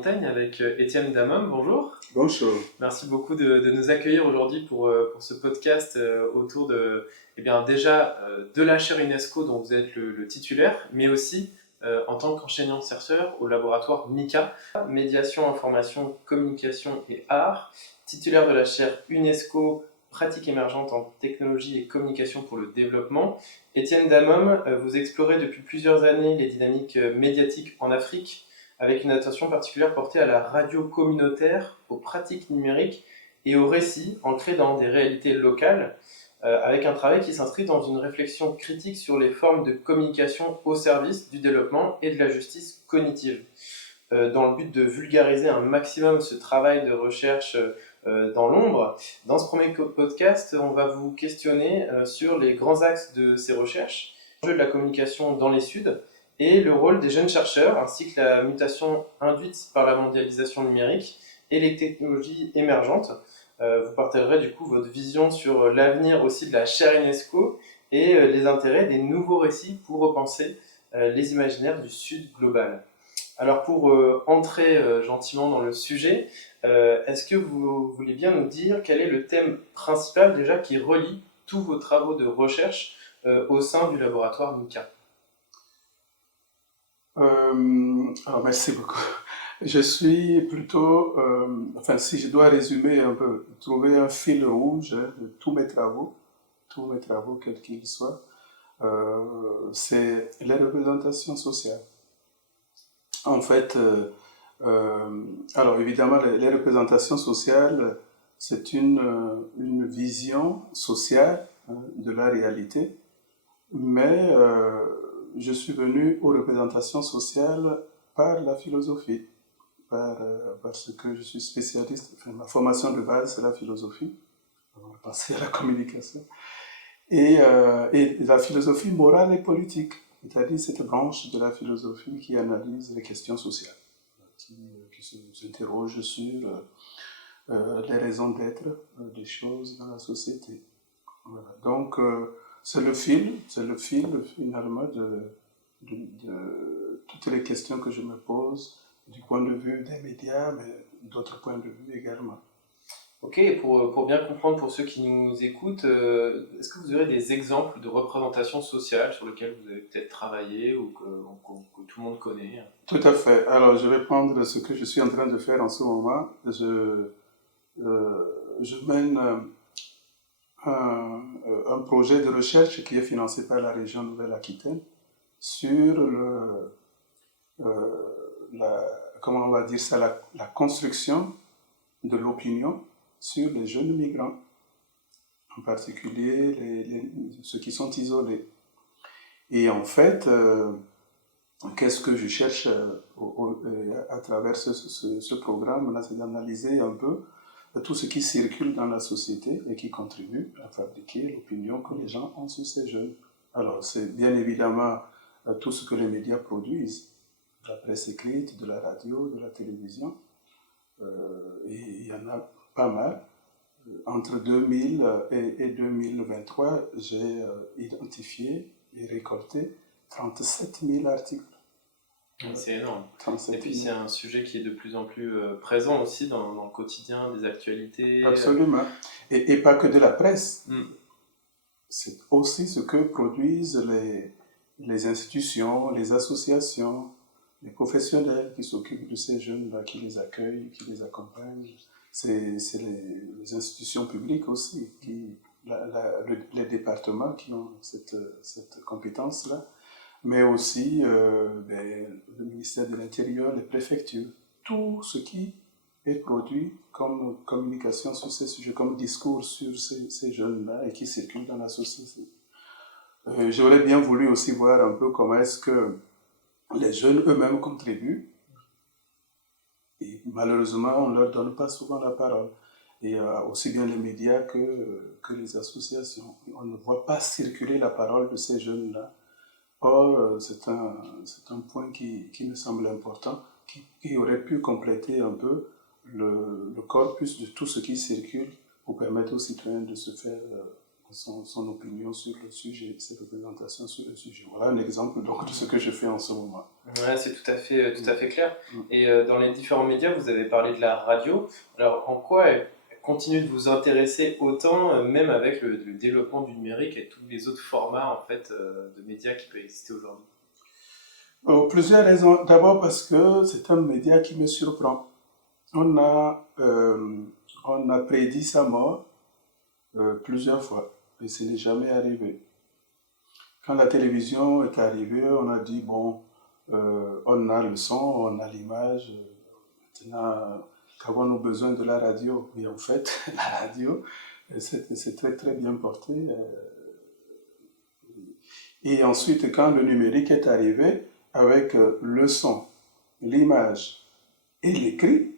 Montaigne avec Étienne Damhomme. Bonjour. Bonjour. Merci beaucoup de nous accueillir aujourd'hui pour ce podcast autour de, de la chaire UNESCO dont vous êtes le titulaire, mais aussi en tant qu'enseignant-chercheur au laboratoire MICA, Médiation, Information, Communication et Art, titulaire de la chaire UNESCO Pratiques émergentes en technologie et communication pour le développement. Étienne Damhomme, vous explorez depuis plusieurs années les dynamiques médiatiques en Afrique, avec une attention particulière portée à la radio communautaire, aux pratiques numériques et aux récits ancrés dans des réalités locales, avec un travail qui s'inscrit dans une réflexion critique sur les formes de communication au service du développement et de la justice cognitive. Dans le but de vulgariser un maximum ce travail de recherche dans l'ombre, dans ce premier podcast, on va vous questionner sur les grands axes de ces recherches, l'enjeu de la communication dans les Suds, et le rôle des jeunes chercheurs, ainsi que la mutation induite par la mondialisation numérique et les technologies émergentes. Vous partagerez du coup votre vision sur l'avenir aussi de la chaire UNESCO et les intérêts des nouveaux récits pour repenser les imaginaires du Sud global. Alors pour entrer gentiment dans le sujet, est-ce que vous voulez bien nous dire quel est le thème principal déjà qui relie tous vos travaux de recherche au sein du laboratoire MICA ? Alors merci beaucoup. Je suis plutôt, si je dois résumer un peu, trouver un fil rouge de tous mes travaux, quels qu'ils soient, c'est les représentations sociales. En fait, alors évidemment, les représentations sociales, c'est une vision sociale de la réalité, mais je suis venu aux représentations sociales par la philosophie, parce que je suis spécialiste, ma formation de base c'est la philosophie, on va passer à la communication, et la philosophie morale et politique, c'est-à-dire cette branche de la philosophie qui analyse les questions sociales, qui s'interroge sur les raisons d'être des choses dans la société. Voilà. Donc, c'est le fil finalement de toutes les questions que je me pose du point de vue des médias, mais d'autres points de vue également. Ok, pour bien comprendre pour ceux qui nous écoutent, est-ce que vous aurez des exemples de représentations sociales sur lesquelles vous avez peut-être travaillé ou que tout le monde connaît ? Tout à fait. Alors, je vais prendre ce que je suis en train de faire en ce moment. Je mène un projet de recherche qui est financé par la région Nouvelle-Aquitaine sur comment on va dire ça, la construction de l'opinion sur les jeunes migrants, en particulier ceux qui sont isolés. Et en fait, qu'est-ce que je cherche à travers ce programme-là, c'est d'analyser un peu tout ce qui circule dans la société et qui contribue à fabriquer l'opinion que les gens ont sur ces jeunes. Alors, c'est bien évidemment tout ce que les médias produisent, de la presse écrite, de la radio, de la télévision, et il y en a pas mal. Entre 2000 et 2023, j'ai identifié et récolté 37 000 articles. C'est énorme. Et puis c'est un sujet qui est de plus en plus présent aussi dans le quotidien des actualités. Absolument. Et pas que de la presse. C'est aussi ce que produisent les institutions, les associations, les professionnels qui s'occupent de ces jeunes-là, qui les accueillent, qui les accompagnent. C'est les institutions publiques aussi, les départements qui ont cette compétence-là, mais aussi le ministère de l'Intérieur, les préfectures, tout ce qui est produit comme communication sur ces sujets, comme discours sur ces jeunes-là et qui circulent dans la société. J'aurais bien voulu aussi voir un peu comment est-ce que les jeunes eux-mêmes contribuent, et malheureusement on ne leur donne pas souvent la parole. Et aussi bien les médias que les associations. On ne voit pas circuler la parole de ces jeunes-là. Or, c'est un point qui me semble important, qui aurait pu compléter un peu le corpus de tout ce qui circule pour permettre aux citoyens de se faire son opinion sur le sujet, ses représentations sur le sujet. Voilà un exemple donc, de ce que je fais en ce moment. Ouais, c'est tout à fait clair. Et dans les différents médias, vous avez parlé de la radio. Alors, en quoi elle continue de vous intéresser autant, même avec le développement du numérique et tous les autres formats en fait, de médias qui peuvent exister aujourd'hui? Plusieurs raisons. D'abord parce que c'est un média qui me surprend. On a prédit sa mort plusieurs fois et ce n'est jamais arrivé. Quand la télévision est arrivée, on a dit, bon, on a le son, on a l'image, maintenant, qu'avons-nous besoin de la radio? Et en fait, la radio, c'est très très bien porté. Et ensuite, quand le numérique est arrivé, avec le son, l'image et l'écrit,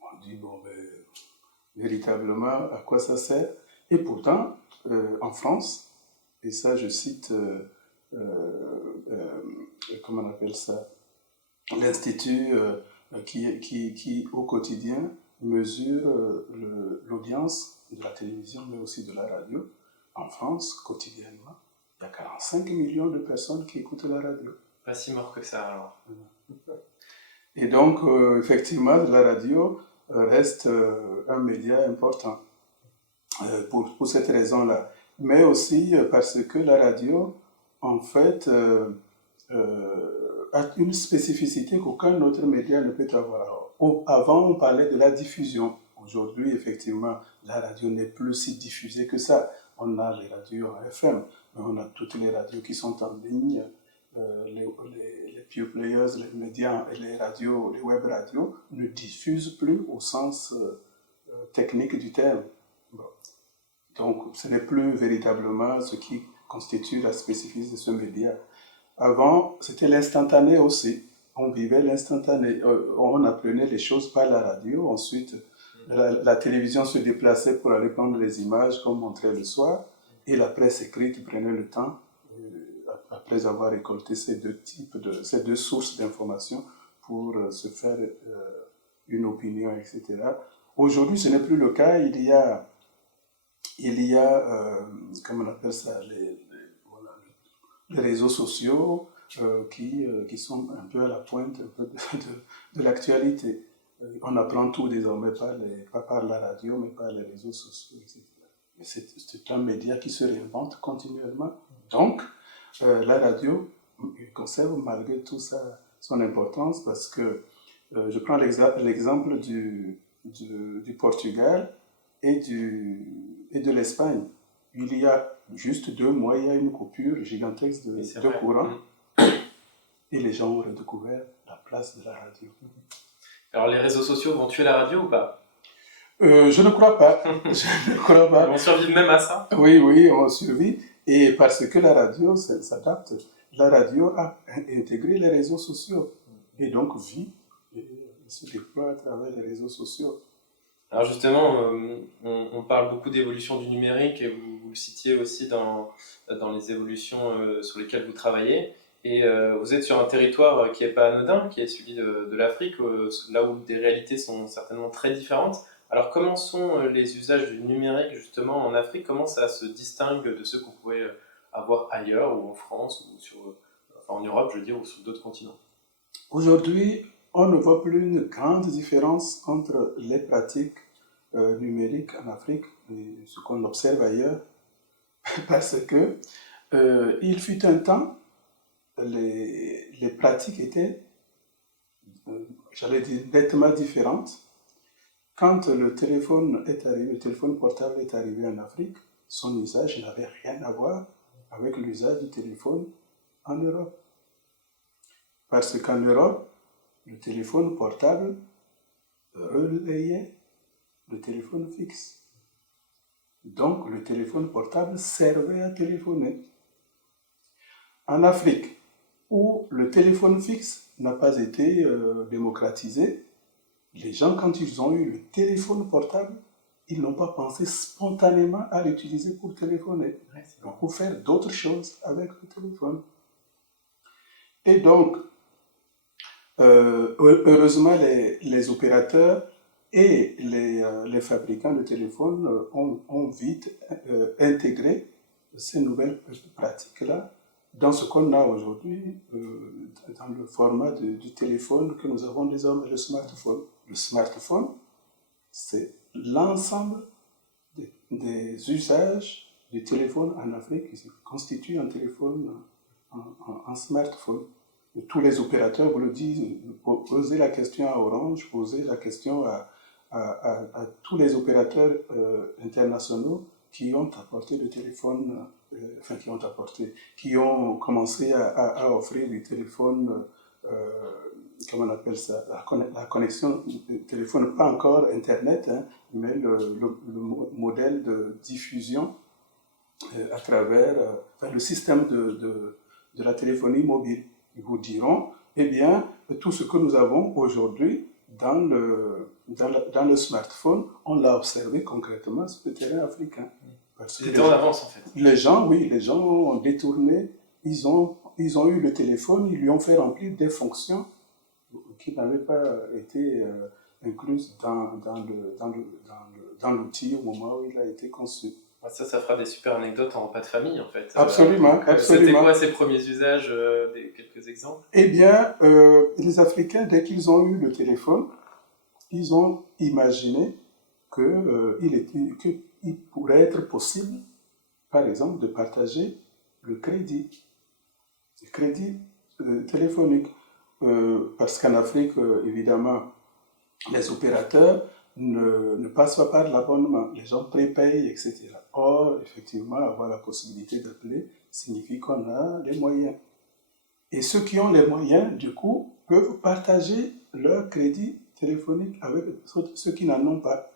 on dit, bon, ben, véritablement, à quoi ça sert? Et pourtant, en France, et ça je cite, comment on appelle ça, l'institut qui au quotidien mesure l'audience de la télévision mais aussi de la radio. En France, quotidiennement, il y a 45 millions de personnes qui écoutent la radio. Pas si mort que ça alors. Et donc, effectivement, la radio reste un média important pour cette raison-là. Mais aussi parce que la radio, en fait, a une spécificité qu'aucun autre média ne peut avoir. Avant, on parlait de la diffusion. Aujourd'hui, effectivement, la radio n'est plus si diffusée que ça. On a les radios en FM, mais on a toutes les radios qui sont en ligne, les pure players, les médias, les radios, les web radios ne diffusent plus au sens technique du terme. Bon. Donc, ce n'est plus véritablement ce qui constitue la spécificité de ce média. Avant, c'était l'instantané aussi. On vivait l'instantané. On apprenait les choses par la radio. Ensuite, la télévision se déplaçait pour aller prendre les images qu'on montrait le soir. Et la presse écrite prenait le temps, après avoir récolté ces deux sources d'informations, pour se faire une opinion, etc. Aujourd'hui, ce n'est plus le cas. Il y a comment on appelle ça, les réseaux sociaux qui sont un peu à la pointe de l'actualité. On apprend tout désormais pas par la radio, mais par les réseaux sociaux, etc. C'est un média qui se réinvente continuellement. Donc, la radio conserve malgré tout son importance parce que je prends l'exemple du Portugal et de l'Espagne. Il y a juste 2 mois, il y a une coupure gigantesque de courant et les gens ont redécouvert la place de la radio. Alors les réseaux sociaux vont tuer la radio ou pas? Je ne crois pas. Je ne crois pas. On survit même à ça? Oui, on survit. Et parce que la radio s'adapte. La radio a intégré les réseaux sociaux et donc vit et se déploie à travers les réseaux sociaux. Alors justement, on parle beaucoup d'évolution du numérique et vous le citiez aussi dans les évolutions sur lesquelles vous travaillez. Et vous êtes sur un territoire qui n'est pas anodin, qui est celui de l'Afrique, là où des réalités sont certainement très différentes. Alors comment sont les usages du numérique justement en Afrique? Comment ça se distingue de ceux qu'on pourrait avoir ailleurs, ou en France, ou en Europe, je veux dire, ou sur d'autres continents? Aujourd'hui, on ne voit plus une grande différence entre les pratiques numériques en Afrique et ce qu'on observe ailleurs, parce que il fut un temps, les pratiques étaient, j'allais dire, nettement différentes. Quand le téléphone portable est arrivé en Afrique, son usage n'avait rien à voir avec l'usage du téléphone en Europe. Parce qu'en Europe, le téléphone portable relayait le téléphone fixe. Donc, le téléphone portable servait à téléphoner. En Afrique, où le téléphone fixe n'a pas été démocratisé, les gens, quand ils ont eu le téléphone portable, ils n'ont pas pensé spontanément à l'utiliser pour téléphoner, donc pour faire d'autres choses avec le téléphone. Et donc, heureusement, les opérateurs Et les fabricants de téléphones ont vite intégré ces nouvelles pratiques-là dans ce qu'on a aujourd'hui, dans le format du téléphone que nous avons désormais, le smartphone. Le smartphone, c'est l'ensemble des usages du téléphone en Afrique qui constitue un téléphone, un smartphone. Et tous les opérateurs vous le disent, posez la question à Orange, posez la question à tous les opérateurs internationaux qui ont apporté le téléphone, qui ont commencé à offrir du téléphone, comment on appelle ça, la connexion téléphone, pas encore Internet, hein, mais le modèle de diffusion à travers le système de la téléphonie mobile. Ils vous diront, eh bien, tout ce que nous avons aujourd'hui dans le smartphone, on l'a observé concrètement sur le terrain africain. Ils étaient en avance, en fait. Les gens ont détourné, ils ont eu le téléphone, ils lui ont fait remplir des fonctions qui n'avaient pas été incluses dans l'outil au moment où il a été conçu. Ça fera des super anecdotes en repas de famille, en fait. Absolument, absolument. C'était quoi ces premiers usages, quelques exemples? Eh bien, les Africains, dès qu'ils ont eu le téléphone, ils ont imaginé qu'il pourrait être possible, par exemple, de partager le crédit téléphonique. Parce qu'en Afrique, évidemment, les opérateurs ne passent pas par l'abonnement. Les gens prépayent, etc. Or, effectivement, avoir la possibilité d'appeler signifie qu'on a les moyens. Et ceux qui ont les moyens, du coup, peuvent partager leur crédit téléphonique avec ceux qui n'en ont pas.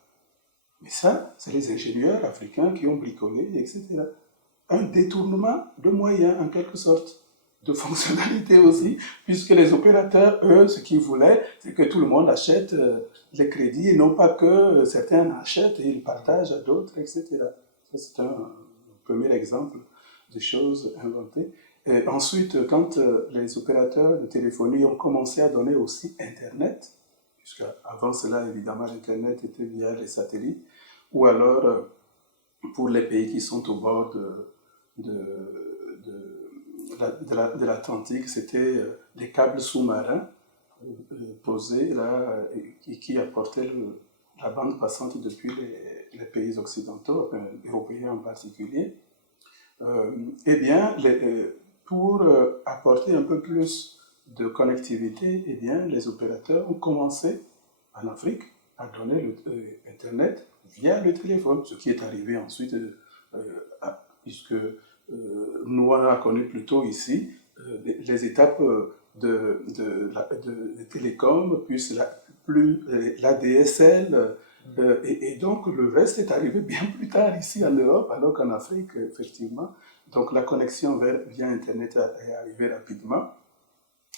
Mais ça, c'est les ingénieurs africains qui ont bricolé, etc. Un détournement de moyens, en quelque sorte, de fonctionnalités aussi, puisque les opérateurs, eux, ce qu'ils voulaient, c'est que tout le monde achète les crédits, et non pas que certains achètent et ils partagent à d'autres, etc. Ça, c'est un premier exemple de choses inventées. Et ensuite, quand les opérateurs de téléphonie ont commencé à donner aussi Internet, puisqu'avant cela, évidemment, l'Internet était via les satellites, ou alors, pour les pays qui sont au bord de l'Atlantique, c'était des câbles sous-marins posés là, et qui apportaient la bande passante depuis les pays occidentaux, européens en particulier. Eh bien, pour apporter un peu plus de connectivité, eh bien, les opérateurs ont commencé en Afrique à donner Internet via le téléphone, ce qui est arrivé ensuite, puisque nous on a connu plutôt ici les étapes de télécom, puis l'ADSL, et donc le reste est arrivé bien plus tard ici en Europe, alors qu'en Afrique, effectivement, donc la connexion via Internet est arrivée rapidement.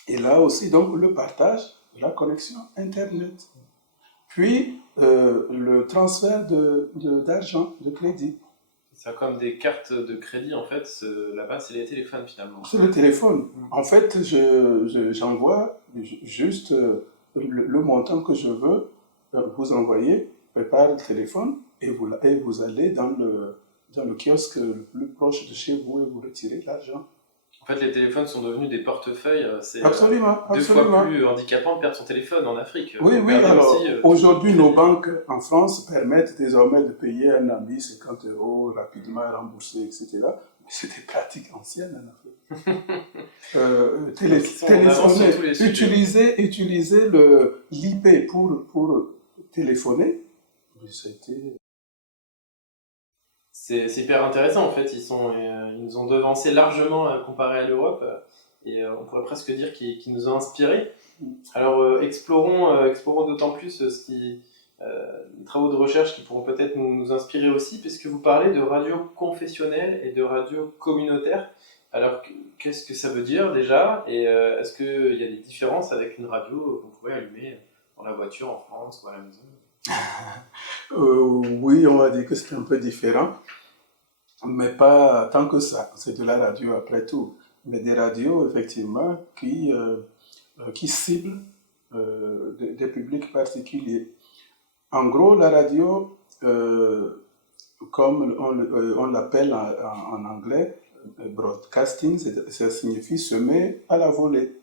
Et là aussi, donc, le partage de la connexion Internet. Puis, le transfert d'argent, de crédit. C'est comme des cartes de crédit, en fait, là-bas, c'est les téléphones, finalement. C'est le téléphone. En fait, j'envoie juste le montant que je veux vous envoyer par le téléphone et vous allez dans le kiosque le plus proche de chez vous et vous retirez l'argent. En fait, les téléphones sont devenus des portefeuilles. C'est absolument. Deux fois plus handicapant de perdre son téléphone en Afrique. Oui, alors aujourd'hui, nos banques en France permettent désormais de payer un ami 50 € rapidement rembourser, etc. Mais c'est des pratiques anciennes en Afrique. Téléphoner, utiliser l'IP pour téléphoner, c'était... C'est hyper intéressant en fait, ils nous ont devancé largement comparé à l'Europe et on pourrait presque dire qu'ils nous ont inspirés. Alors explorons d'autant plus les travaux de recherche qui pourront peut-être nous inspirer aussi, puisque vous parlez de radio confessionnelle et de radio communautaire. Alors qu'est-ce que ça veut dire déjà, et est-ce qu'il y a des différences avec une radio qu'on pourrait allumer dans la voiture en France ou à la maison? Oui, on va dire que c'est un peu différent, mais pas tant que ça. C'est de la radio après tout, mais des radios effectivement qui ciblent des publics particuliers. En gros, la radio, comme on l'appelle en anglais, broadcasting, ça signifie semer à la volée.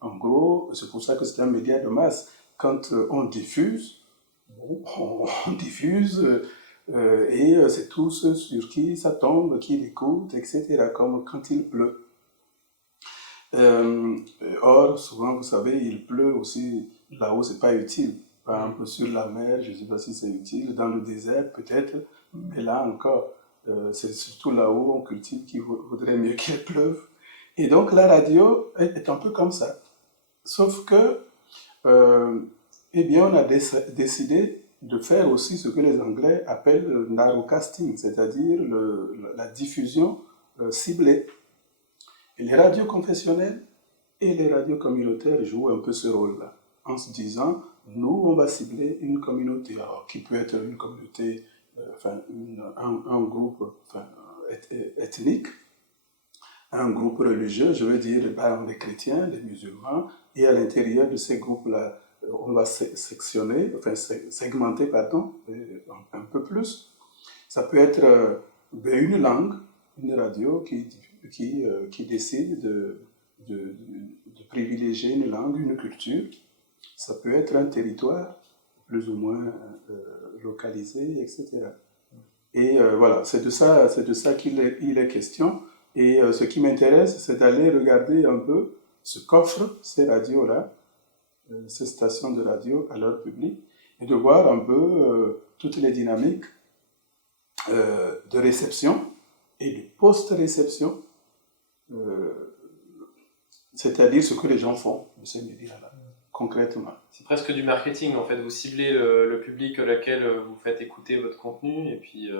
En gros, c'est pour ça que c'est un média de masse. Quand on diffuse, on diffuse et c'est tous ceux sur qui ça tombe, qui l'écoutent, etc., comme quand il pleut. Or, souvent, vous savez, il pleut aussi là où c'est pas utile. Par exemple, sur la mer, je ne sais pas si c'est utile, dans le désert peut-être, mais là encore, c'est surtout là où on cultive qu'il vaudrait mieux qu'il pleuve. Et donc la radio est un peu comme ça. Sauf que, eh bien, on a décidé de faire aussi ce que les Anglais appellent le narrowcasting, c'est-à-dire la diffusion ciblée. Et les radios confessionnelles et les radios communautaires jouent un peu ce rôle-là, en se disant, nous, on va cibler une communauté, alors, qui peut être une communauté, un groupe ethnique, un groupe religieux, je veux dire les chrétiens, les musulmans, et à l'intérieur de ces groupes-là, on va segmenter un peu plus. Ça peut être une langue, une radio qui décide de privilégier une langue, une culture. Ça peut être un territoire plus ou moins localisé, etc. Et voilà, c'est de ça qu'il est question. Et ce qui m'intéresse, c'est d'aller regarder un peu ce qu'offrent ces radios-là, ces stations de radio à leur public, et de voir un peu toutes les dynamiques de réception et de post-réception, c'est-à-dire ce que les gens font de ces médias-là, concrètement. C'est presque du marketing, en fait. Vous ciblez le public auquel vous faites écouter votre contenu, et puis...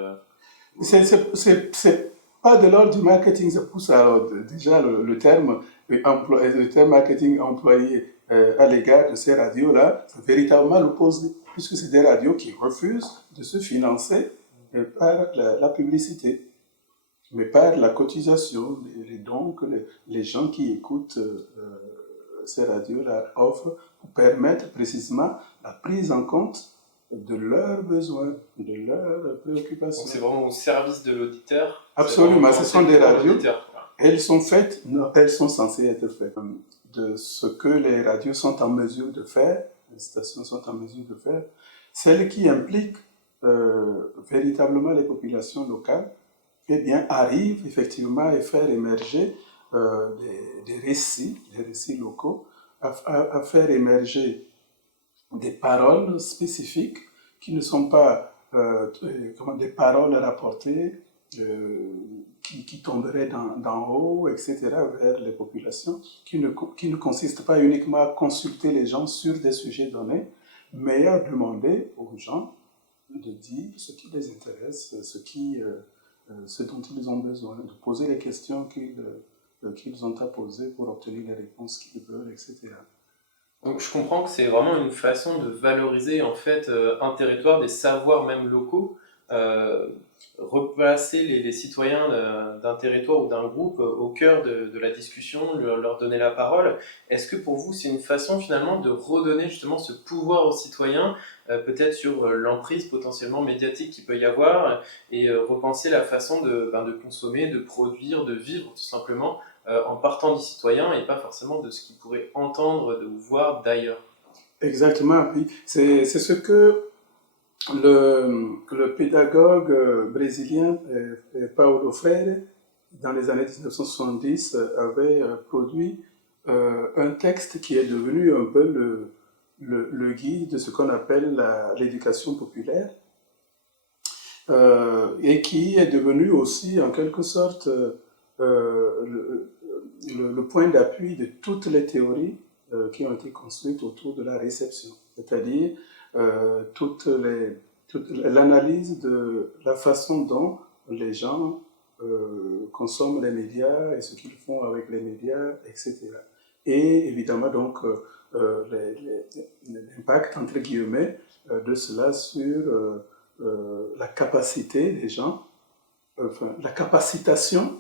C'est pas de l'ordre du marketing, ça pousse à, déjà le terme marketing employé à l'égard de ces radios-là, c'est véritablement l'opposé, puisque c'est des radios qui refusent de se financer par la publicité, mais par la cotisation, les dons que les gens qui écoutent ces radios-là offrent pour permettre précisément la prise en compte de leurs besoins, de leurs préoccupations. Donc c'est vraiment au service de l'auditeur. Absolument, ce sont des radios. Elles sont faites, non, elles sont censées être faites de ce que les radios sont en mesure de faire, les stations sont en mesure de faire, celles qui impliquent véritablement les populations locales, eh bien, arrivent effectivement à faire émerger des récits locaux, à faire émerger des paroles spécifiques qui ne sont pas des paroles rapportées qui tomberaient d'en haut, etc., vers les populations, qui ne consistent pas uniquement à consulter les gens sur des sujets donnés, mais à demander aux gens de dire ce qui les intéresse, ce dont ils ont besoin, de poser les questions qu'ils ont à poser pour obtenir les réponses qu'ils veulent, etc. Donc je comprends que c'est vraiment une façon de valoriser en fait un territoire, des savoirs même locaux, replacer les citoyens d'un territoire ou d'un groupe au cœur de la discussion, leur donner la parole. Est-ce que pour vous c'est une façon finalement de redonner justement ce pouvoir aux citoyens, peut-être sur l'emprise potentiellement médiatique qu'il peut y avoir, et repenser la façon de consommer, de produire, de vivre tout simplement, en partant du citoyen et pas forcément de ce qu'il pourrait entendre ou voir d'ailleurs. Exactement, oui. C'est ce que le pédagogue brésilien Paulo Freire, dans les années 1970, avait produit un texte qui est devenu un peu le guide de ce qu'on appelle l'éducation populaire, et qui est devenu aussi en quelque sorte le point d'appui de toutes les théories qui ont été construites autour de la réception, c'est-à-dire toute l'analyse de la façon dont les gens consomment les médias et ce qu'ils font avec les médias, etc. Et évidemment donc l'impact entre guillemets de cela sur la capacité des gens, la capacitation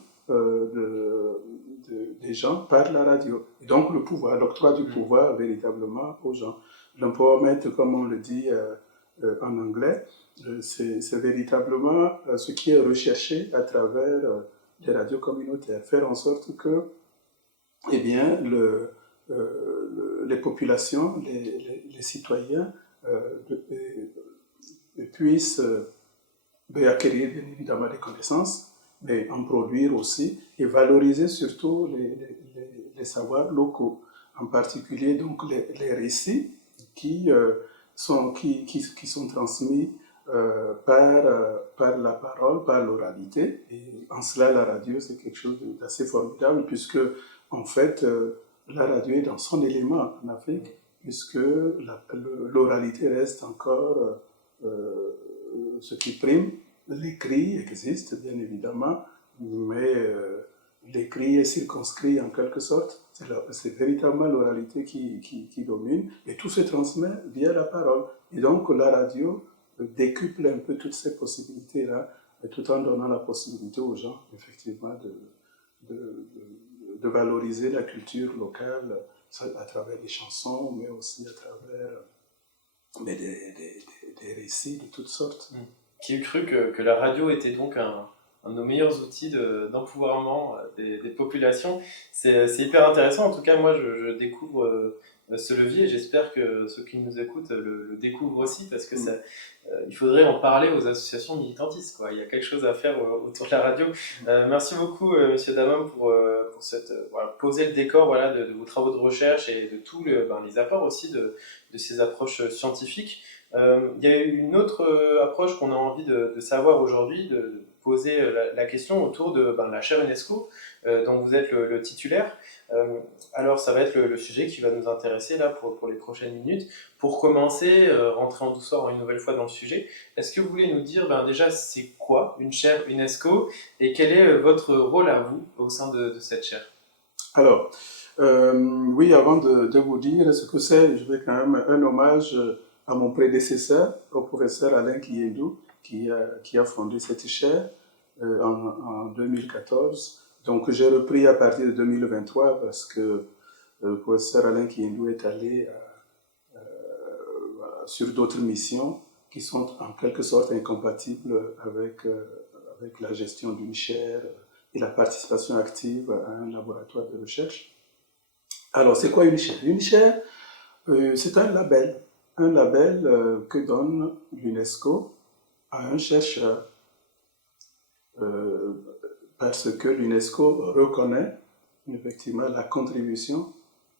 des gens par la radio. Et donc l'octroi du pouvoir véritablement aux gens. L'empowerment, comme on le dit en anglais. C'est véritablement ce qui est recherché à travers les radios communautaires, faire en sorte que eh bien, les populations, les citoyens puissent acquérir bien évidemment des connaissances, mais en produire aussi et valoriser surtout les savoirs locaux, en particulier donc les récits qui sont transmis par la parole, par l'oralité. Et en cela, la radio, c'est quelque chose d'assez formidable, puisque, en fait, la radio est dans son élément en Afrique, puisque l'oralité reste encore ce qui prime. L'écrit existe, bien évidemment, mais l'écrit est circonscrit en quelque sorte. C'est véritablement l'oralité qui domine, et tout se transmet via la parole. Et donc, la radio décuple un peu toutes ces possibilités-là, tout en donnant la possibilité aux gens, effectivement, de valoriser la culture locale à travers des chansons, mais aussi à travers des récits de toutes sortes. Qui eût cru que la radio était donc un de nos meilleurs outils d'empouvoirment des populations. C'est hyper intéressant. En tout cas, moi, je découvre ce levier et j'espère que ceux qui nous écoutent le découvrent aussi, parce que il faudrait en parler aux associations militantistes, quoi. Il y a quelque chose à faire autour de la radio. Merci beaucoup, Monsieur Damhomme, pour poser le décor, voilà, de vos travaux de recherche et de tous les apports aussi de ces approches scientifiques. Il y a une autre approche qu'on a envie de savoir aujourd'hui, de poser la question autour de la chaire UNESCO, dont vous êtes le titulaire. Alors ça va être le sujet qui va nous intéresser là pour les prochaines minutes. Pour commencer, rentrer en douceur une nouvelle fois dans le sujet, est-ce que vous voulez nous dire déjà c'est quoi une chaire UNESCO et quel est votre rôle à vous au sein de cette chaire? Alors, oui, avant de vous dire ce que c'est, je vais quand même un hommage à mon prédécesseur, au professeur Alain Kiyendou, qui a fondé cette chaire en 2014. Donc j'ai repris à partir de 2023 parce que le professeur Alain Kiyendou est allé sur d'autres missions qui sont en quelque sorte incompatibles avec la gestion d'une chaire et la participation active à un laboratoire de recherche. Alors, c'est quoi une chaire? Une chaire, c'est un label que donne l'UNESCO à un chercheur, parce que l'UNESCO reconnaît effectivement la contribution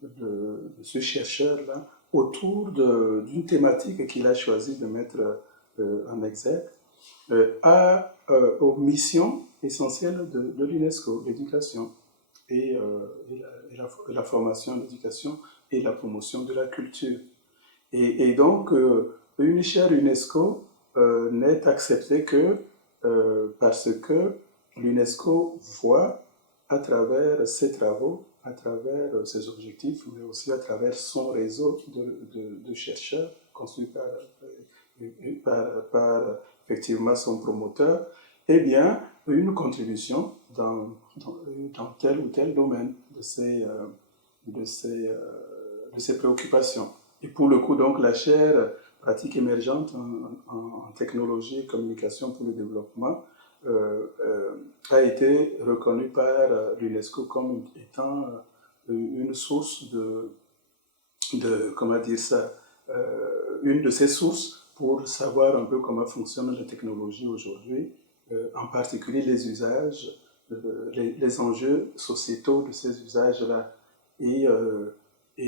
de ce chercheur-là autour d'une thématique qu'il a choisi de mettre en exergue aux missions essentielles de l'UNESCO, l'éducation et la formation, l'éducation et la promotion de la culture. Et donc, une chaire UNESCO n'est acceptée que parce que l'UNESCO voit à travers ses travaux, à travers ses objectifs, mais aussi à travers son réseau de chercheurs construit par effectivement son promoteur, eh bien, une contribution dans tel ou tel domaine de ses préoccupations. Et pour le coup, donc, la chaire pratique émergente en technologie et communication pour le développement a été reconnue par l'UNESCO comme étant une source comment dire ça, une de ces sources pour savoir un peu comment fonctionnent les technologies aujourd'hui, en particulier les usages, les enjeux sociétaux de ces usages-là. Et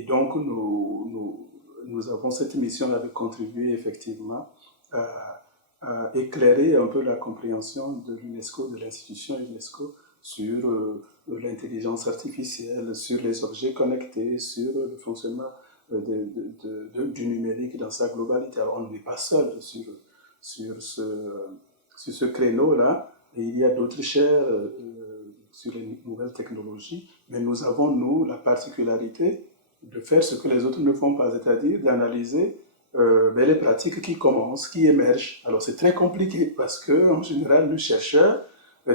donc, nous avons cette mission-là de contribuer effectivement à éclairer un peu la compréhension de l'UNESCO, de l'institution UNESCO, sur l'intelligence artificielle, sur les objets connectés, sur le fonctionnement du numérique dans sa globalité. Alors, on n'est pas seul sur ce créneau-là, et il y a d'autres chaires sur les nouvelles technologies, mais nous avons, nous, la particularité de faire ce que les autres ne font pas, c'est-à-dire d'analyser les pratiques qui commencent, qui émergent. Alors c'est très compliqué parce qu'en général, le chercheur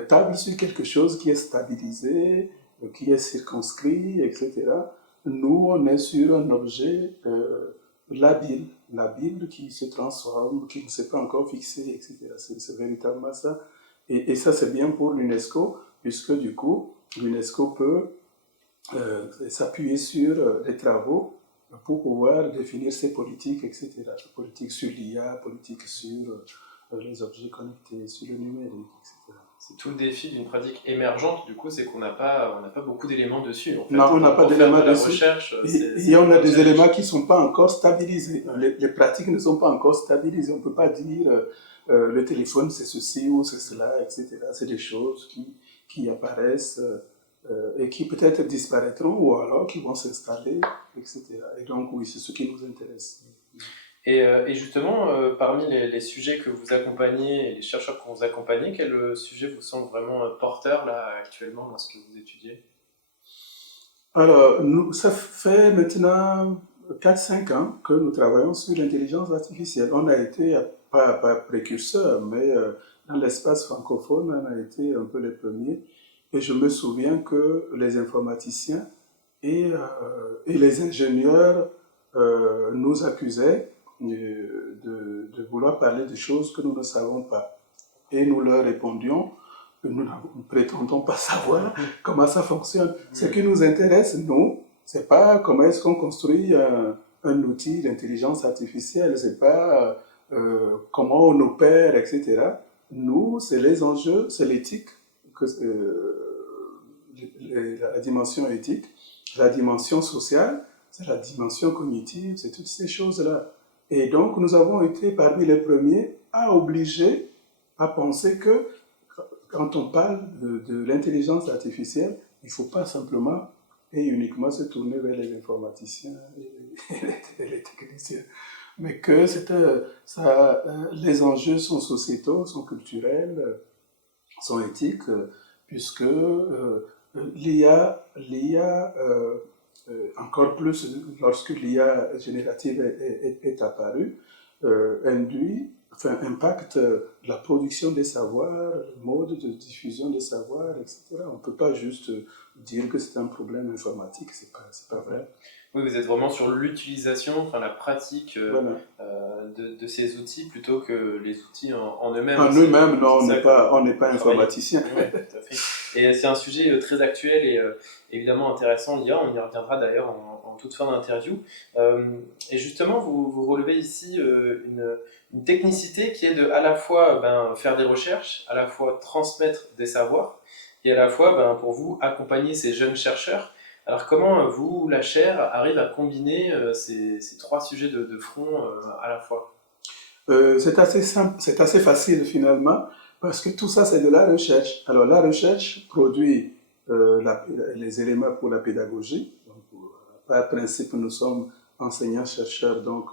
table sur quelque chose qui est stabilisé, qui est circonscrit, etc. Nous, on est sur un objet labile, la Bible qui se transforme, qui ne s'est pas encore fixée, etc. C'est véritablement ça. Et ça, c'est bien pour l'UNESCO, puisque du coup, l'UNESCO peut s'appuyer sur des travaux pour pouvoir définir ses politiques, etc. Politique sur l'IA, politique sur les objets connectés, sur le numérique, etc. C'est tout le défi d'une pratique émergente, du coup, c'est qu'on n'a pas beaucoup d'éléments dessus. En fait. Non, on n'a pas d'éléments dessus. Recherche, et on a des éléments qui ne sont pas encore stabilisés. Ouais. Les pratiques ne sont pas encore stabilisées. On ne peut pas dire le téléphone c'est ceci ou c'est cela, etc. C'est des choses qui apparaissent et qui peut-être disparaîtront ou alors qui vont s'installer, etc. Et donc, oui, c'est ce qui nous intéresse. Et justement, parmi les sujets que vous accompagnez et les chercheurs que vous accompagnez, quel sujet vous semble vraiment porteur là, actuellement dans ce que vous étudiez? Alors, ça fait maintenant 4-5 ans que nous travaillons sur l'intelligence artificielle. On a été, pas précurseurs, mais dans l'espace francophone, on a été un peu les premiers. Et je me souviens que les informaticiens et les ingénieurs nous accusaient de vouloir parler de choses que nous ne savons pas. Et nous leur répondions que nous ne prétendons pas savoir comment ça fonctionne. Ce qui nous intéresse, nous, c'est pas comment est-ce qu'on construit un outil d'intelligence artificielle, c'est pas comment on opère, etc. Nous, c'est les enjeux, c'est l'éthique, la dimension éthique, la dimension sociale, c'est la dimension cognitive, c'est toutes ces choses-là. Et donc, nous avons été parmi les premiers à obliger à penser que quand on parle de l'intelligence artificielle, il ne faut pas simplement et uniquement se tourner vers les informaticiens et les techniciens, mais que les enjeux sont sociétaux, sont culturels, sont éthiques, puisque l'IA encore plus lorsque l'IA générative est apparue, impacte la production des savoirs, le mode de diffusion des savoirs, etc. On ne peut pas juste dire que c'est un problème informatique, c'est pas vrai. Oui, vous êtes vraiment sur l'utilisation, enfin la pratique voilà. de ces outils plutôt que les outils en eux-mêmes. En eux-mêmes, non, on n'est pas informaticien. Oui, tout à fait. Et c'est un sujet très actuel et évidemment intéressant, l'IA, on y reviendra d'ailleurs en toute fin d'interview. Et justement, vous relevez ici une technicité qui est de à la fois faire des recherches, à la fois transmettre des savoirs, et à la fois pour vous accompagner ces jeunes chercheurs. Alors comment vous, la chaire, arrive à combiner ces trois sujets de front à la fois? C'est assez simple, c'est assez facile finalement, parce que tout ça c'est de la recherche. Alors la recherche produit les éléments pour la pédagogie. Donc, par principe, nous sommes enseignants-chercheurs, donc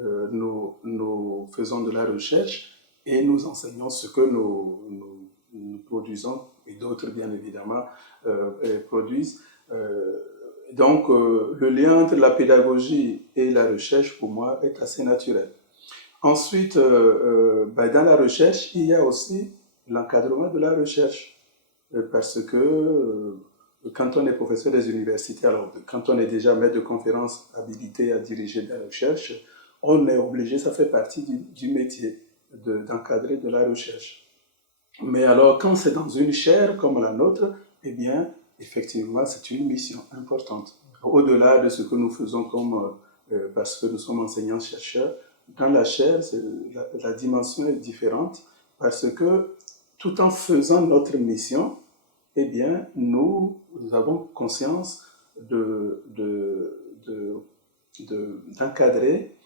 nous faisons de la recherche et nous enseignons ce que nous produisons et d'autres bien évidemment produisent. Donc le lien entre la pédagogie et la recherche pour moi est assez naturel. Ensuite, dans la recherche, il y a aussi l'encadrement de la recherche. Parce que quand on est professeur des universités, alors quand on est déjà maître de conférence habilité à diriger de la recherche, on est obligé, ça fait partie du métier, d'encadrer de la recherche. Mais alors, quand c'est dans une chaire comme la nôtre, eh bien, effectivement, c'est une mission importante. Au-delà de ce que nous faisons parce que nous sommes enseignants-chercheurs, dans la chaire, la dimension est différente parce que tout en faisant notre mission, eh bien, nous avons conscience d'encadrer,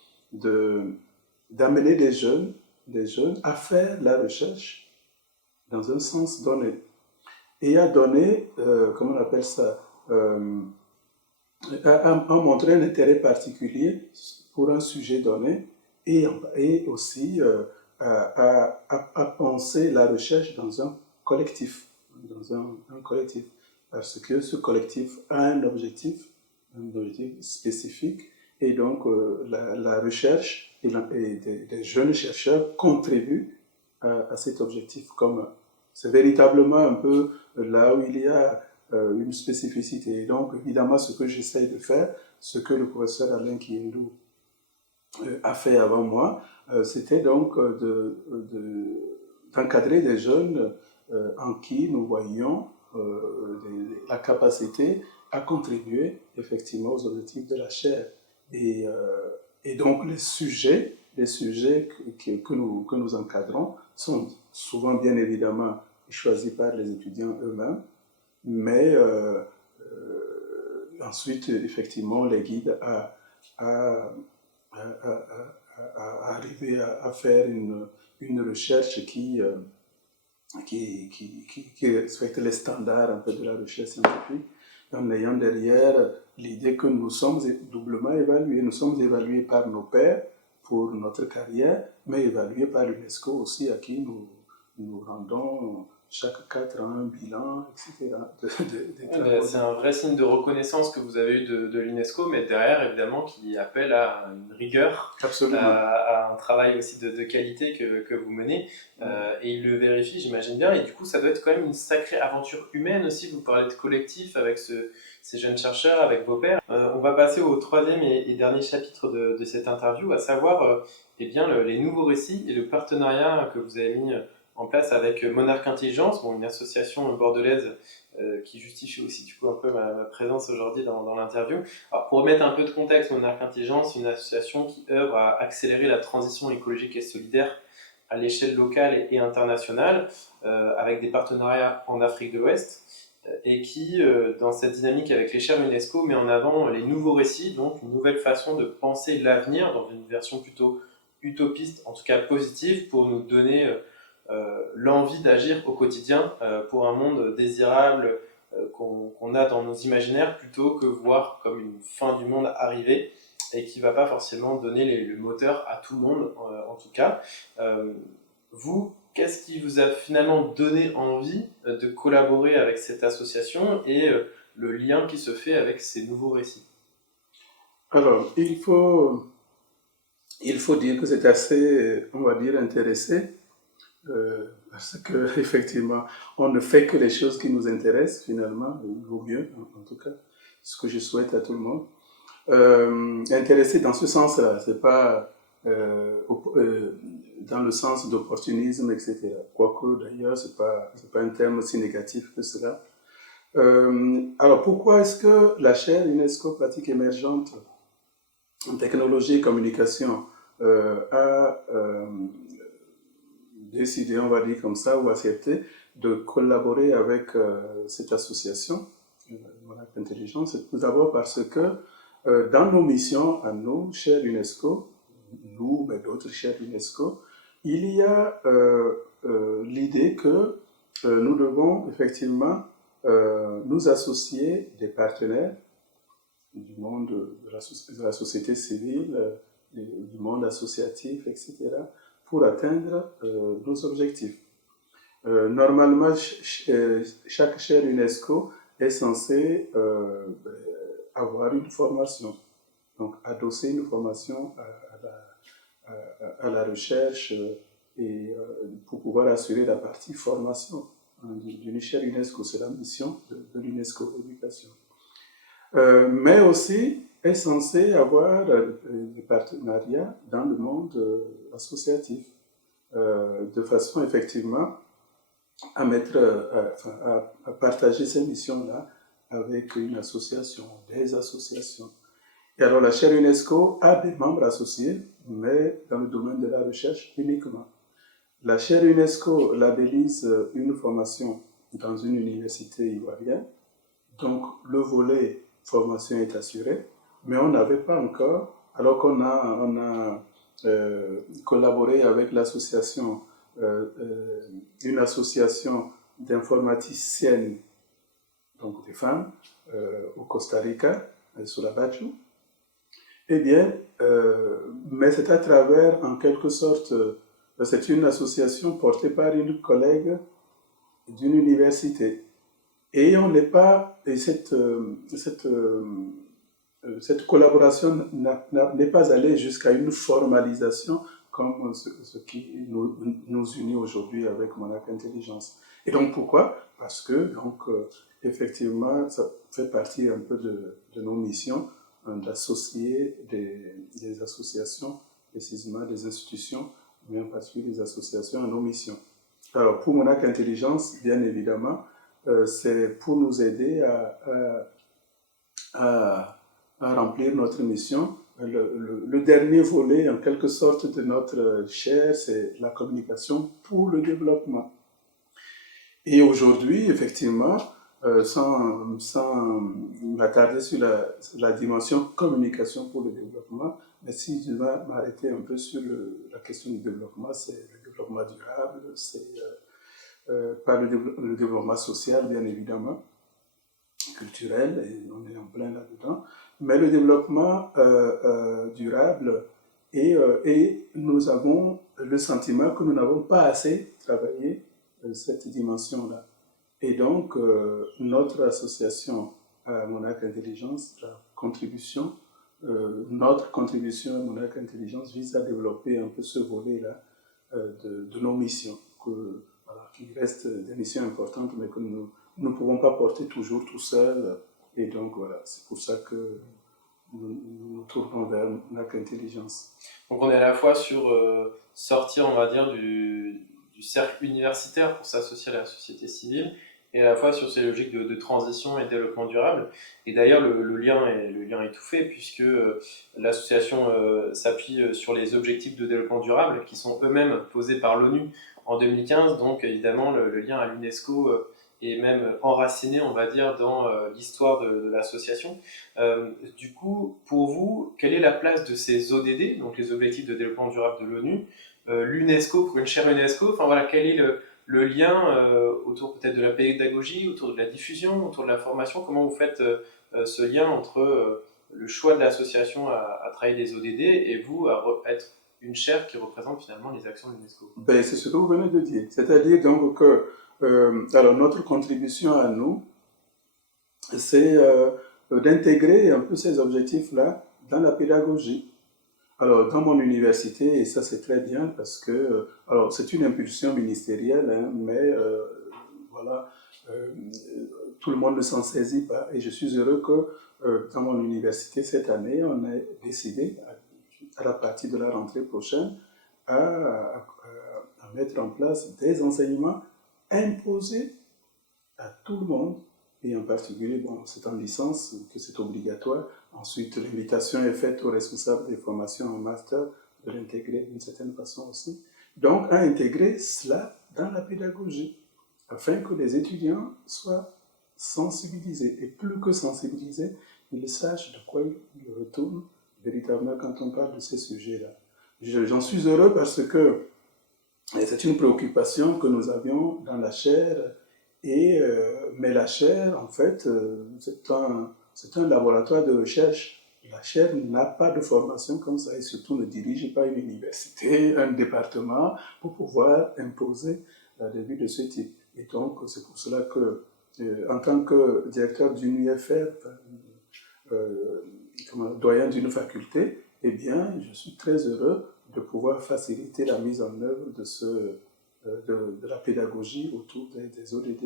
d'amener des jeunes à faire la recherche dans un sens donné. Et à donner, comment on appelle ça, à montrer un intérêt particulier pour un sujet donné et aussi à penser la recherche dans un collectif. Collectif, parce que ce collectif a un objectif spécifique, et donc la recherche et des jeunes chercheurs contribuent à cet objectif commun. C'est véritablement un peu là où il y a une spécificité. Et donc, évidemment, ce que j'essaie de faire, ce que le professeur Alain Kiendou a fait avant moi, c'était donc d'encadrer des jeunes en qui nous voyions la capacité à contribuer effectivement aux objectifs de la chaire. Et donc les sujets que nous encadrons sont souvent bien évidemment choisis par les étudiants eux-mêmes, mais ensuite effectivement les guides à, à arriver à faire une recherche qui respecte les standards un peu de la recherche scientifique, en ayant derrière l'idée que nous sommes doublement évalués. Nous sommes évalués par nos pairs pour notre carrière, mais évalués par l'UNESCO aussi, à qui nous rendons chaque 4 ans un bilan, etc. C'est un vrai signe de reconnaissance que vous avez eu de l'UNESCO, mais derrière, évidemment, qui appelle à une rigueur, à un travail aussi de qualité que vous menez. Et il le vérifie, j'imagine bien. Et du coup, ça doit être quand même une sacrée aventure humaine aussi. Vous parlez de collectif avec ces jeunes chercheurs, avec vos pairs. On va passer au troisième et dernier chapitre de cette interview, à savoir eh bien, les nouveaux récits et le partenariat que vous avez mis en place avec Monarque Intelligence, une association bordelaise qui justifie aussi du coup un peu ma présence aujourd'hui dans l'interview. Alors pour remettre un peu de contexte, Monarque Intelligence, c'est une association qui œuvre à accélérer la transition écologique et solidaire à l'échelle locale et internationale, avec des partenariats en Afrique de l'Ouest, et qui, dans cette dynamique avec les chaires UNESCO, met en avant les nouveaux récits, donc une nouvelle façon de penser l'avenir dans une version plutôt utopiste, en tout cas positive, pour nous donner l'envie d'agir au quotidien pour un monde désirable qu'on a dans nos imaginaires, plutôt que voir comme une fin du monde arriver et qui ne va pas forcément donner le moteur à tout le monde, en tout cas. Vous, qu'est-ce qui vous a finalement donné envie de collaborer avec cette association et le lien qui se fait avec ces nouveaux récits? Alors, il faut dire que c'est assez, on va dire, intéressé, parce que effectivement, on ne fait que les choses qui nous intéressent finalement, il vaut mieux, en tout cas, ce que je souhaite à tout le monde. Intéressé dans ce sens-là, c'est pas dans le sens d'opportunisme, etc. Quoique d'ailleurs, c'est pas un terme aussi négatif que cela. Alors pourquoi est-ce que la chaire UNESCO Pratique émergente en technologie et communication a décidé, on va dire comme ça, ou accepté de collaborer avec cette association, Monarque Intelligence? C'est tout d'abord parce que dans nos missions à nous, chaire UNESCO, nous, mais d'autres chaires UNESCO, il y a l'idée que nous devons effectivement nous associer des partenaires du monde de la société civile, du monde associatif, etc., pour atteindre nos objectifs. Normalement, chaque chaire UNESCO est censée avoir une formation, donc adosser une formation à la recherche et pour pouvoir assurer la partie formation d'une chaire UNESCO. C'est la mission de l'UNESCO Éducation. Mais aussi est censé avoir des partenariats dans le monde associatif, de façon effectivement à à partager ces missions-là avec une association, des associations. Et alors la chaire UNESCO a des membres associés, mais dans le domaine de la recherche uniquement. La chaire UNESCO labellise une formation dans une université ivoirienne, donc le volet formation est assuré, mais on n'avait pas encore, alors qu'on a collaboré avec l'association, une association d'informaticiennes, donc des femmes, au Costa Rica, sur la Badjou. Eh bien, mais c'est à travers, en quelque sorte, c'est une association portée par une collègue d'une université. Et on n'est pas, et cette collaboration n'est pas allée jusqu'à une formalisation comme ce qui nous unit aujourd'hui avec Monarque Intelligence. Et donc pourquoi? Parce que, donc, effectivement, ça fait partie un peu de nos missions d'associer des associations précisément des institutions, mais en particulier des associations à nos missions. Alors, pour Monac Intelligence, bien évidemment, c'est pour nous aider à remplir notre mission. Le dernier volet, en quelque sorte, de notre chaire, c'est la communication pour le développement. Et aujourd'hui, effectivement, sans m'attarder sur la dimension communication pour le développement, mais si je vais m'arrêter un peu sur la question du développement, c'est le développement durable, c'est pas le développement social, bien évidemment, culturel, et on est en plein là-dedans, mais le développement durable, et nous avons le sentiment que nous n'avons pas assez travaillé cette dimension-là. Et donc, notre association à Monac Intelligence, notre contribution à Monac Intelligence vise à développer un peu ce volet-là de nos missions, qui restent des missions importantes, mais que nous ne pouvons pas porter toujours tout seul. Et donc, voilà, c'est pour ça que nous tournons vers Monac Intelligence. Donc, on est à la fois sur sortir, on va dire, du cercle universitaire pour s'associer à la société civile, et à la fois sur ces logiques de transition et de développement durable. Et d'ailleurs, le lien est tout fait, puisque l'association s'appuie sur les objectifs de développement durable, qui sont eux-mêmes posés par l'ONU en 2015. Donc, évidemment, le lien à l'UNESCO est même enraciné, on va dire, dans l'histoire de l'association. Du coup, pour vous, quelle est la place de ces ODD, donc les objectifs de développement durable de l'ONU, l'UNESCO, pour une chaire UNESCO, enfin voilà, quel est le lien autour peut-être de la pédagogie, autour de la diffusion, autour de la formation? Comment vous faites ce lien entre le choix de l'association à travailler des ODD et vous à être une chaire qui représente finalement les actions de l'UNESCO? Ben, c'est ce que vous venez de dire. C'est-à-dire donc que alors notre contribution à nous, c'est d'intégrer un peu ces objectifs-là dans la pédagogie. Alors, dans mon université, et ça c'est très bien parce que, alors c'est une impulsion ministérielle, hein, mais voilà, tout le monde ne s'en saisit pas. Et je suis heureux que dans mon université, cette année, on ait décidé, à la partie de la rentrée prochaine, à mettre en place des enseignements imposés à tout le monde, et en particulier, bon, c'est en licence que c'est obligatoire. Ensuite, l'invitation est faite aux responsables des formations en master de l'intégrer d'une certaine façon aussi. Donc, à intégrer cela dans la pédagogie, afin que les étudiants soient sensibilisés. Et plus que sensibilisés, ils sachent de quoi ils retournent véritablement quand on parle de ces sujets-là. J'en suis heureux parce que c'est une préoccupation que nous avions dans la chaire. Mais la chaire, en fait, c'est un laboratoire de recherche. La chaire n'a pas de formation comme ça et surtout ne dirige pas une université, un département pour pouvoir imposer des vues de ce type. Et donc, c'est pour cela que, en tant que directeur d'une UFR, doyen d'une faculté, eh bien, je suis très heureux de pouvoir faciliter la mise en œuvre de la pédagogie autour des ODD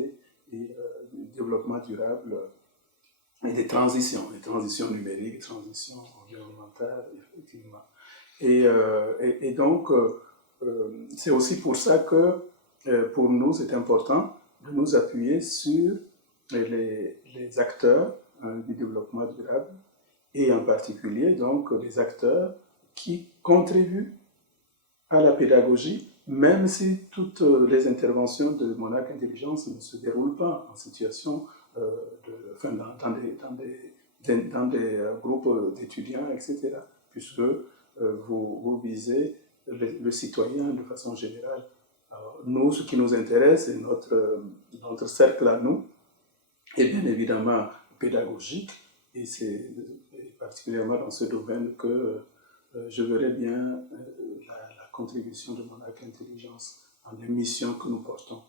et du développement durable et des transitions numériques, transitions environnementales, effectivement. Et donc, c'est aussi pour ça que pour nous, c'est important de nous appuyer sur les acteurs du développement durable et en particulier donc les acteurs qui contribuent à la pédagogie, même si toutes les interventions de Monac Intelligence ne se déroulent pas en situation dans des groupes d'étudiants, etc., puisque vous visez le citoyen de façon générale. Alors, nous, ce qui nous intéresse, c'est notre cercle à nous, et bien évidemment pédagogique, et c'est particulièrement dans ce domaine que je verrais bien la contribution de Monac Intelligence en les missions que nous portons.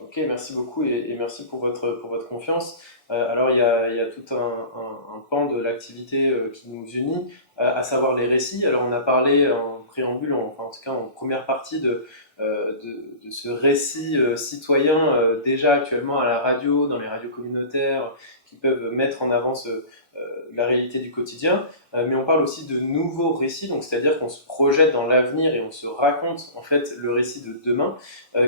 Ok, merci beaucoup et merci pour votre confiance. Alors, il y a tout un pan de l'activité qui nous unit, à savoir les récits. Alors, on a parlé en préambule, en tout cas en première partie, de de ce récit citoyen déjà actuellement à la radio, dans les radios communautaires, qui peuvent mettre en avant la réalité du quotidien, mais on parle aussi de nouveaux récits, donc c'est-à-dire qu'on se projette dans l'avenir et on se raconte en fait le récit de demain.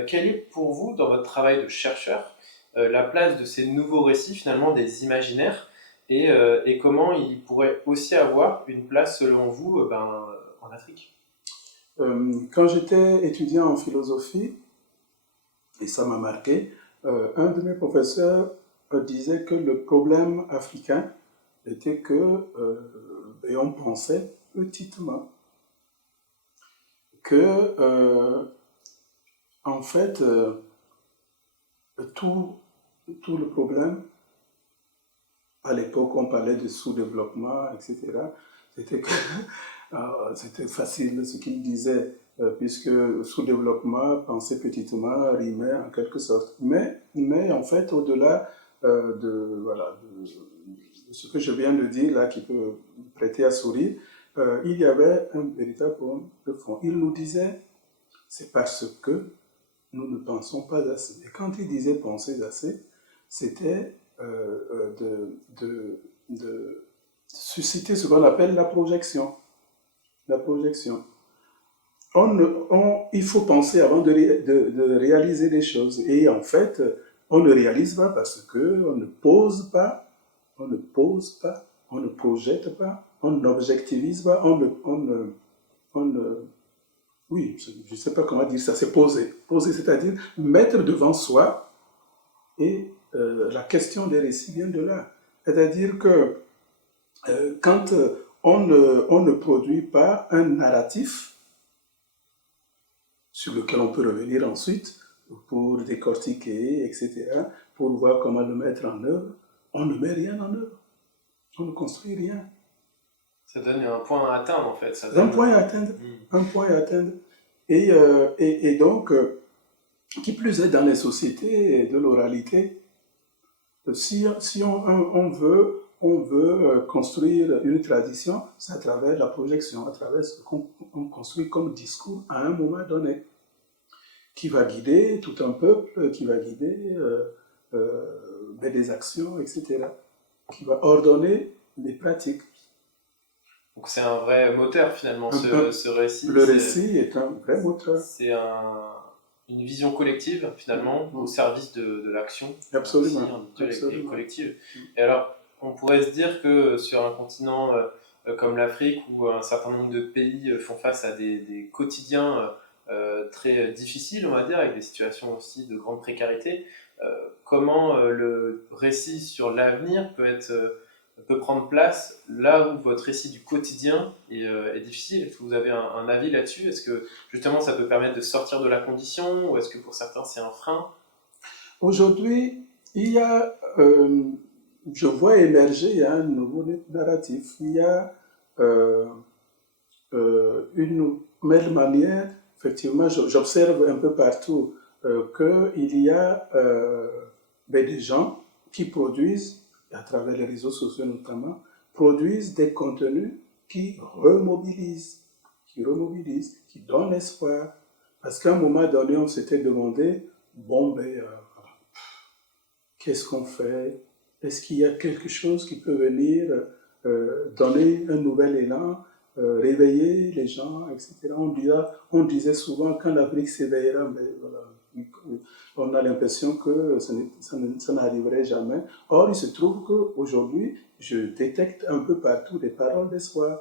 Quelle est pour vous, dans votre travail de chercheur, la place de ces nouveaux récits, finalement des imaginaires, et comment ils pourraient aussi avoir une place, selon vous, en Afrique? Quand j'étais étudiant en philosophie, et ça m'a marqué, un de mes professeurs disait que le problème africain était que et on pensait petitement, que en fait tout le problème, à l'époque on parlait de sous-développement, etc., c'était que c'était facile ce qu'il disait, puisque sous-développement, penser petitement, rimait en quelque sorte. Mais en fait, au-delà voilà, de ce que je viens de dire, là, qui peut prêter à sourire, il y avait un véritable problème de fond. Il nous disait, c'est parce que nous ne pensons pas assez. Et quand il disait penser assez, c'était de susciter ce qu'on appelle la projection. La projection. Il faut penser avant de réaliser les choses. Et en fait, on ne réalise pas parce qu'on ne pose pas, on ne projette pas, on n'objectivise pas, oui, je ne sais pas comment dire ça, c'est poser. Poser, c'est-à-dire mettre devant soi, et la question des récits vient de là. C'est-à-dire que quand on ne produit pas un narratif sur lequel on peut revenir ensuite pour décortiquer, etc., pour voir comment le mettre en œuvre, on ne met rien en œuvre. On ne construit rien. Ça donne un point à atteindre, en fait. Un point à atteindre. Un point à atteindre. Et donc, qui plus est dans les sociétés de l'oralité, si on veut construire une tradition, c'est à travers la projection, à travers ce qu'on construit comme discours à un moment donné, qui va guider tout un peuple, qui va guider des actions, etc., qui va ordonner des pratiques. Donc c'est un vrai moteur finalement, ce récit. Le récit est un vrai moteur. C'est une vision collective finalement, au service de l'action. Absolument. Absolument. Collective. Et alors, on pourrait se dire que sur un continent comme l'Afrique, où un certain nombre de pays font face à des quotidiens très difficiles, on va dire, avec des situations aussi de grande précarité, comment le récit sur l'avenir peut prendre place là où votre récit du quotidien est difficile? Est-ce que vous avez un avis là-dessus? Est-ce que justement ça peut permettre de sortir de la condition, ou est-ce que pour certains c'est un frein? Aujourd'hui, il y a, je vois émerger un nouveau narratif. Il y a une nouvelle manière, effectivement, j'observe un peu partout qu'il y a des gens qui produisent, à travers les réseaux sociaux notamment, produisent des contenus qui remobilisent, qui donnent espoir. Parce qu'à un moment donné, on s'était demandé, qu'est-ce qu'on fait? Est-ce qu'il y a quelque chose qui peut venir donner un nouvel élan, réveiller les gens, etc. On disait souvent, quand l'Afrique s'éveillera, on a l'impression que ça n'arriverait jamais. Or, il se trouve qu'aujourd'hui, je détecte un peu partout des paroles d'espoir,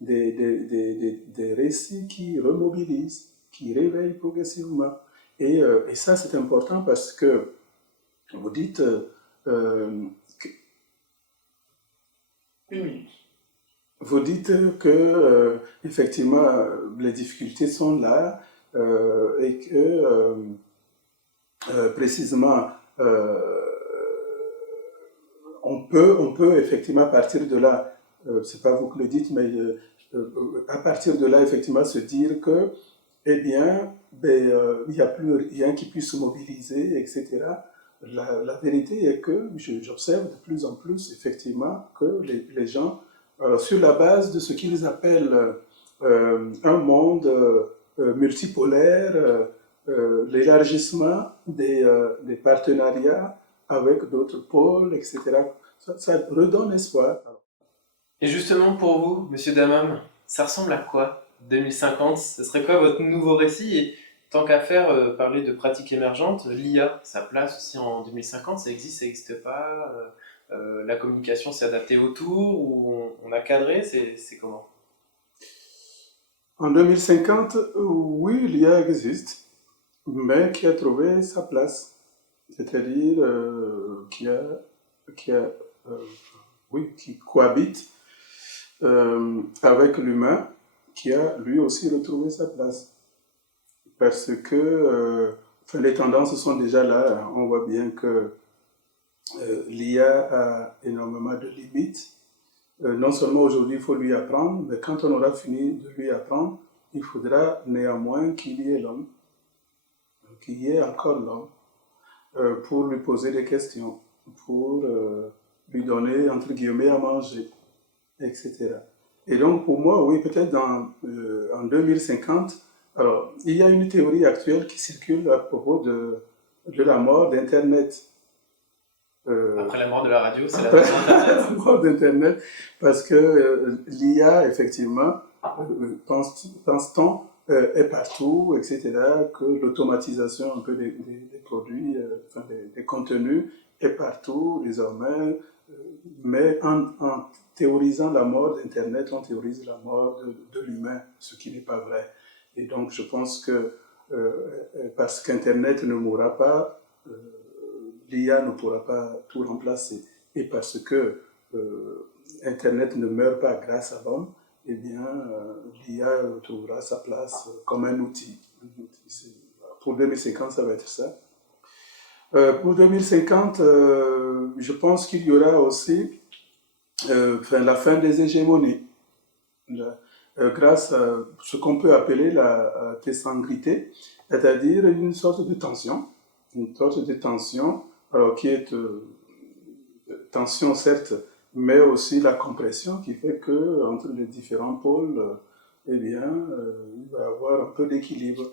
des récits qui remobilisent, qui réveillent progressivement. Et ça, c'est important parce que vous dites... vous dites que, effectivement, les difficultés sont là et que, précisément, on peut effectivement partir de là, c'est pas vous qui le dites, mais à partir de là, effectivement, se dire que, eh bien, il n'y a plus rien qui puisse se mobiliser, etc. La vérité est que j'observe de plus en plus, effectivement, que les gens, sur la base de ce qu'ils appellent un monde multipolaire, l'élargissement des partenariats avec d'autres pôles, etc. Ça redonne espoir. Et justement pour vous, Monsieur Damam, ça ressemble à quoi 2050? Ce serait quoi votre nouveau récit? Et tant qu'à faire, parler de pratiques émergentes, l'IA, sa place aussi en 2050, ça n'existe pas? La communication s'est adaptée autour ou on a cadré? C'est comment? En 2050, oui, l'IA existe, mais qui a trouvé sa place, c'est-à-dire qui a, euh, oui, qui cohabite avec l'humain, qui a lui aussi retrouvé sa place. Parce que enfin, les tendances sont déjà là. On voit bien que l'IA a énormément de limites. Non seulement aujourd'hui il faut lui apprendre, mais quand on aura fini de lui apprendre, il faudra néanmoins qu'il y ait l'homme, qu'il y ait encore l'homme, pour lui poser des questions, pour lui donner, entre guillemets, à manger, etc. Et donc, pour moi, oui, peut-être en 2050, alors, il y a une théorie actuelle qui circule à propos de la mort d'Internet. Après la mort de la radio, c'est la Après mort d'Internet. la mort d'Internet, parce que l'IA, effectivement, pense-t-on, est partout, etc., que l'automatisation un peu des produits, enfin des contenus est partout désormais, mais en théorisant la mort d'Internet, on théorise la mort de l'humain, ce qui n'est pas vrai. Et donc je pense que parce qu'Internet ne mourra pas, l'IA ne pourra pas tout remplacer. Et parce que Internet ne meurt pas grâce à l'homme, eh bien, l'IA trouvera sa place comme un outil. Pour 2050, ça va être ça. Pour 2050, je pense qu'il y aura aussi la fin des hégémonies, grâce à ce qu'on peut appeler la tessangrité, c'est-à-dire une sorte de tension, alors, qui est tension certes, mais aussi la compression qui fait que entre les différents pôles, eh bien, il va y avoir un peu d'équilibre.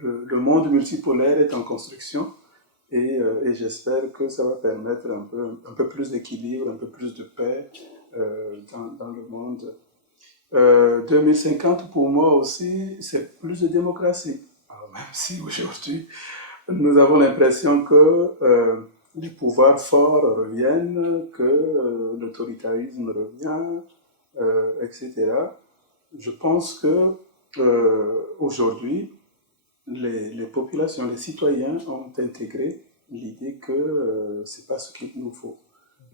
Le monde multipolaire est en construction et j'espère que ça va permettre un peu plus d'équilibre, un peu plus de paix dans le monde. 2050 pour moi aussi, c'est plus de démocratie. Alors, même si aujourd'hui nous avons l'impression que les pouvoirs forts reviennent, que l'autoritarisme revient, etc. Je pense que aujourd'hui, les populations, les citoyens ont intégré l'idée que c'est pas ce qu'il nous faut.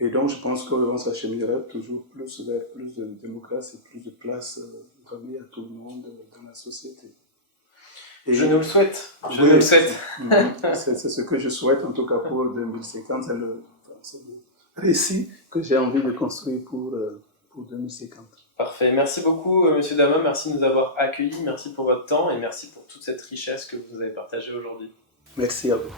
Et donc je pense qu'on s'acheminerait toujours plus vers plus de démocratie, plus de place donnée à tout le monde dans la société. Et je nous le souhaite. Je oui, nous le souhaite. C'est ce que je souhaite, en tout cas pour 2050. C'est le récit que j'ai envie de construire pour 2050. Parfait. Merci beaucoup, Monsieur Damam. Merci de nous avoir accueillis. Merci pour votre temps et merci pour toute cette richesse que vous avez partagée aujourd'hui. Merci à vous.